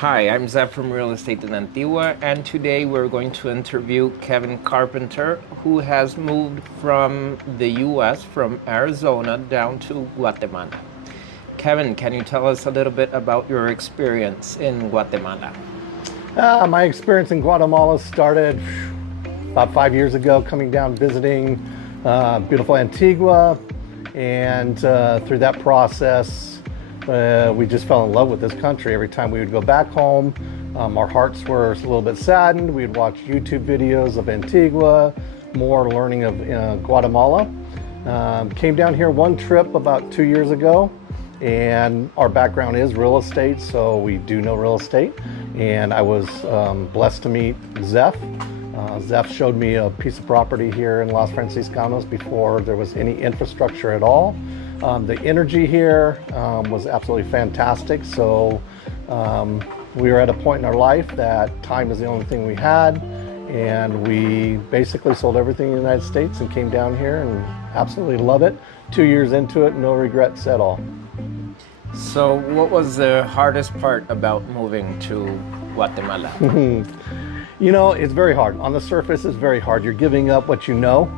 Hi, I'm Zeb from Real Estate in Antigua, and today we're going to interview Kevin Carpenter, who has moved from the U.S., from Arizona, down to Guatemala. Kevin, can you tell us a little bit about your experience in Guatemala? My experience in Guatemala started about 5 years ago, coming down visiting beautiful Antigua, and through that process, we just fell in love with this country. Every time we would go back home, our hearts were a little bit saddened. We'd watch YouTube videos of Antigua, more learning of Guatemala. Came down here one trip about 2 years ago, and our background is real estate, so we do know real estate. And I was blessed to meet Zeph. Zeph showed me a piece of property here in Los Franciscanos before there was any infrastructure at all. The energy here was absolutely fantastic. So we were at a point in our life that time is the only thing we had, and we basically sold everything in the United States and came down here and absolutely love it. 2 years into it, no regrets at all. So what was the hardest part about moving to Guatemala? You know, it's very hard. On the surface, it's very hard. You're giving up what you know.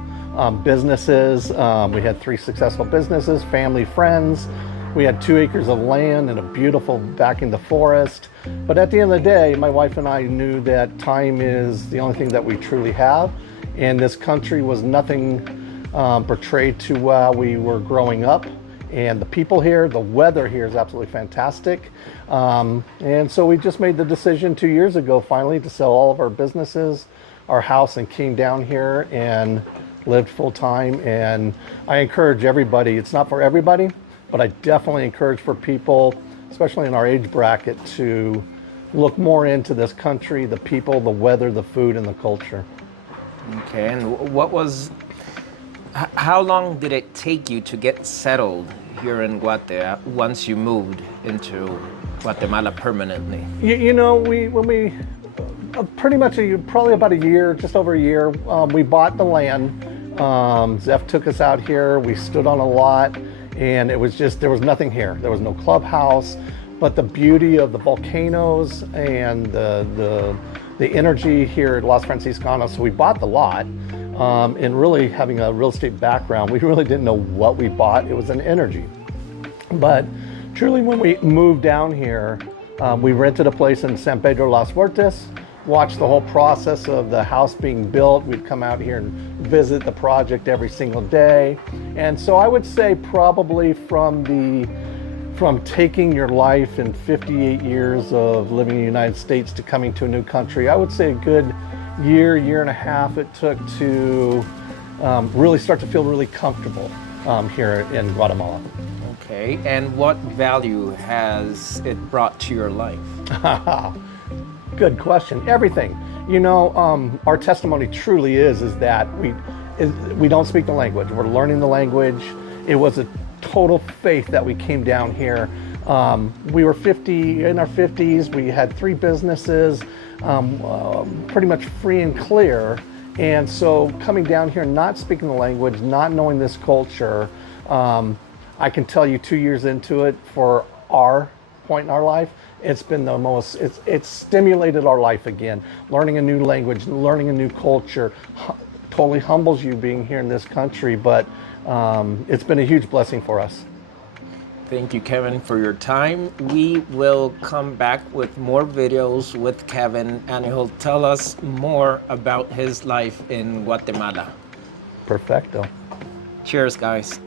Businesses, we had 3 successful businesses, family, friends. We had 2 acres of land and a beautiful back in the forest. But at the end of the day, my wife and I knew that time is the only thing that we truly have. And this country was nothing portrayed to while we were growing up. And the people here, the weather here is absolutely fantastic. And so we just made the decision 2 years ago, finally, to sell all of our businesses, our house, and came down here and lived full time. And I encourage everybody, it's not for everybody, but I definitely encourage for people, especially in our age bracket, to look more into this country, the people, the weather, the food, and the culture. Okay, and how long did it take you to get settled here in Guatemala once you moved into Guatemala permanently? You know, when we pretty much probably about a year, just over a year, we bought the land. Zeph took us out here. We stood on a lot, and it was just, there was nothing here. There was no clubhouse, but the beauty of the volcanoes and the energy here at Los Franciscanos. So we bought the lot. And really having a real estate background, we really didn't know what we bought. It was an energy. But truly, when we moved down here, we rented a place in San Pedro Las Huertas, watched the whole process of the house being built. We'd come out here and visit the project every single day. And so I would say probably from taking your life in 58 years of living in the United States to coming to a new country, I would say a good year and a half it took to really start to feel really comfortable here in Guatemala. Okay, and what value has it brought to your life? Good question. Everything. You know, our testimony truly is that we don't speak the language. We're learning the language. It was a total faith that we came down here. We were in our 50s. We had 3 businesses. Pretty much free and clear. And so coming down here, not speaking the language, not knowing this culture, I can tell you 2 years into it, for our point in our life, it's been the most, it's stimulated our life again. Learning a new language, learning a new culture, totally humbles you being here in this country, but it's been a huge blessing for us. Thank you, Kevin, for your time. We will come back with more videos with Kevin, and he'll tell us more about his life in Guatemala. Perfecto. Cheers, guys.